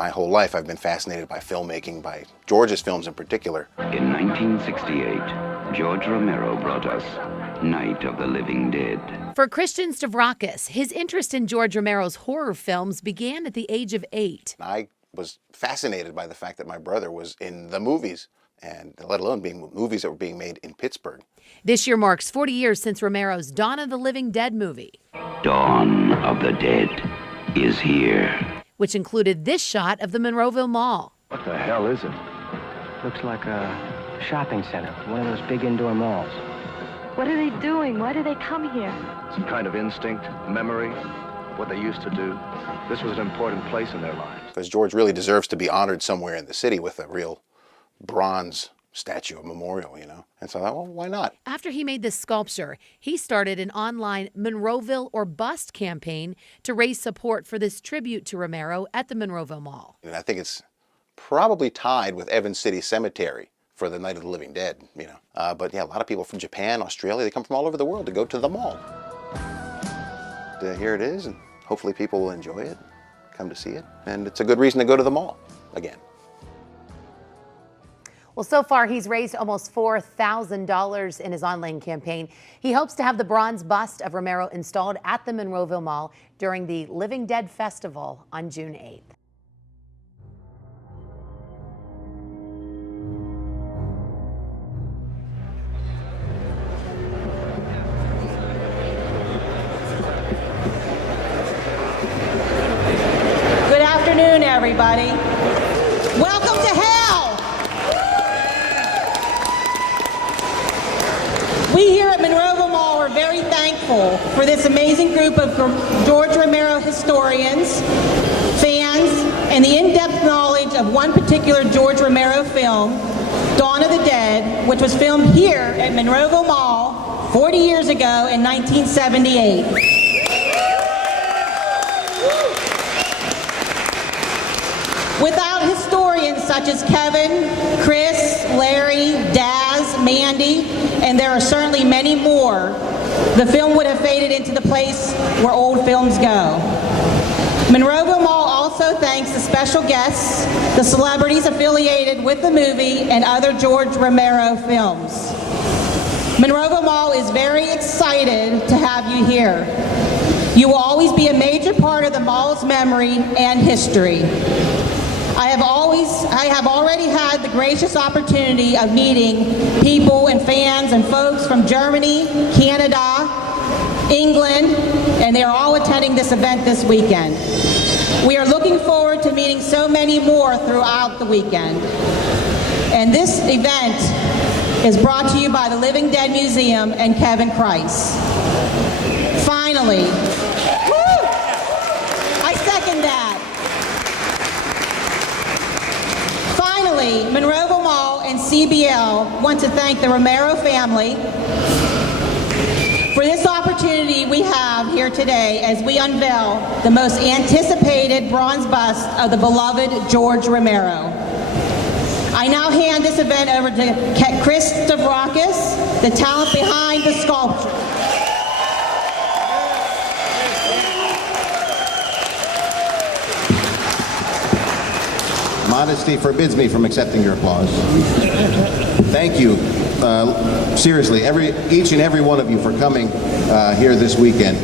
My whole life I've been fascinated by filmmaking, by George's films in particular. In 1968, George Romero brought us Night of the Living Dead. For Christian Stavrakis, his interest in George Romero's horror films began at the age of 8. I was fascinated by the fact that my brother was in the movies, and let alone being movies that were being made in Pittsburgh. This year marks 40 years since Romero's Dawn of the Living Dead movie. Dawn of the Dead is here. Which included this shot of the Monroeville Mall. What the hell is it? Looks like a shopping center, one of those big indoor malls. What are they doing? Why do they come here? Some kind of instinct, memory, what they used to do. This was an important place in their lives. Because George really deserves to be honored somewhere in the city with a real bronze statue, a memorial, you know. And so I thought, well, why not? After he made this sculpture, he started an online Monroeville or Bust campaign to raise support for this tribute to Romero at the Monroeville Mall. And I think it's probably tied with Evans City Cemetery for the Night of the Living Dead, you know. But yeah, a lot of people from Japan, Australia, they come from all over the world to go to the mall. Here it is, and hopefully people will enjoy it, come to see it. And it's a good reason to go to the mall again. Well, so far, he's raised almost $4,000 in his online campaign. He hopes to have the bronze bust of Romero installed at the Monroeville Mall during the Living Dead Festival on June 8th. Good afternoon, everybody. Welcome to hell. We here at Monroeville Mall are very thankful for this amazing group of George Romero historians, fans, and the in-depth knowledge of one particular George Romero film, Dawn of the Dead, which was filmed here at Monroeville Mall 40 years ago in 1978. Without historians such as Kevin, Chris, Larry, Daz, Mandy, and there are certainly many more, the film would have faded into the place where old films go. Monroeville Mall also thanks the special guests, the celebrities affiliated with the movie and other George Romero films. Monroeville Mall is very excited to have you here. You will always be a major part of the mall's memory and history. I have already had the gracious opportunity of meeting people and fans and folks from Germany, Canada, England, and they are all attending this event this weekend. We are looking forward to meeting so many more throughout the weekend. And this event is brought to you by the Living Dead Museum and Kevin Price. Finally, I second that. Finally, Monroeville Mall and CBL want to thank the Romero family for this opportunity we have here today as we unveil the most anticipated bronze bust of the beloved George Romero. I now hand this event over to Chris Stavrakis, the talent behind the sculpture. Modesty forbids me from accepting your applause. Thank you, seriously, each and every one of you for coming here this weekend.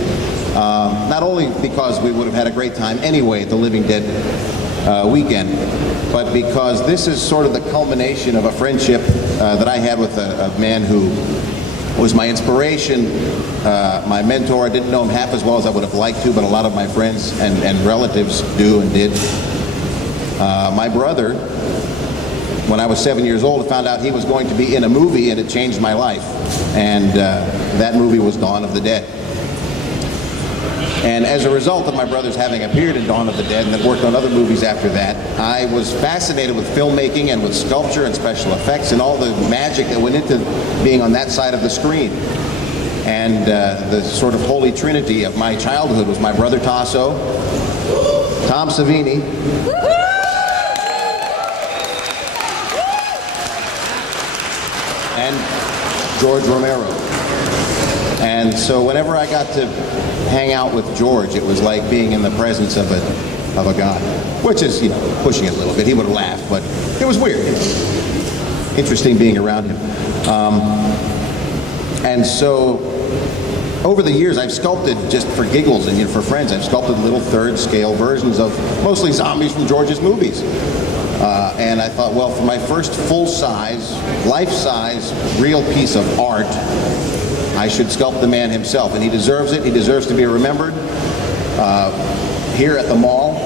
Not only because we would have had a great time anyway at the Living Dead weekend, but because this is sort of the culmination of a friendship that I had with a man who was my inspiration, my mentor. I didn't know him half as well as I would have liked to, but a lot of my friends and relatives do and did. My brother, when I was 7 years old, I found out he was going to be in a movie, and it changed my life. And that movie was Dawn of the Dead. And as a result of my brothers having appeared in Dawn of the Dead and then worked on other movies after that, I was fascinated with filmmaking and with sculpture and special effects and all the magic that went into being on that side of the screen. And the sort of holy trinity of my childhood was my brother Tasso, Tom Savini, and George Romero. And so whenever I got to hang out with George, it was like being in the presence of of a god, which is, you know, pushing it a little bit. He would have laughed, but it was weird. Interesting being around him. And so over the years, I've sculpted just for giggles and, you know, for friends. I've sculpted little third-scale versions of mostly zombies from George's movies. And I thought, well, for my first full-size, life-size, real piece of art, I should sculpt the man himself, and he deserves it. He deserves to be remembered. Here at the mall,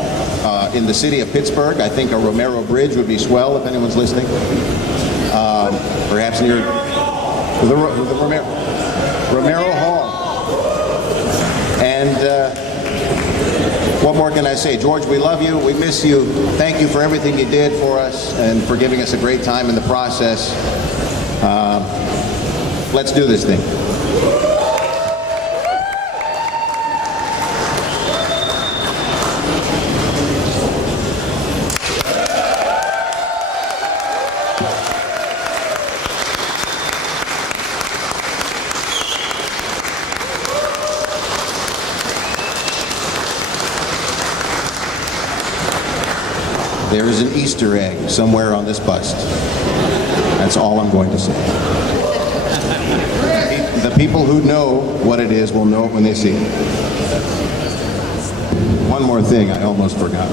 in the city of Pittsburgh, I think a Romero Bridge would be swell if anyone's listening. Perhaps near the Romero Hall. And what more can I say? George, we love you. We miss you. Thank you for everything you did for us and for giving us a great time in the process. Let's do this thing. There is an Easter egg somewhere on this bust. That's all I'm going to say. The people who know what it is will know it when they see it. One more thing I almost forgot.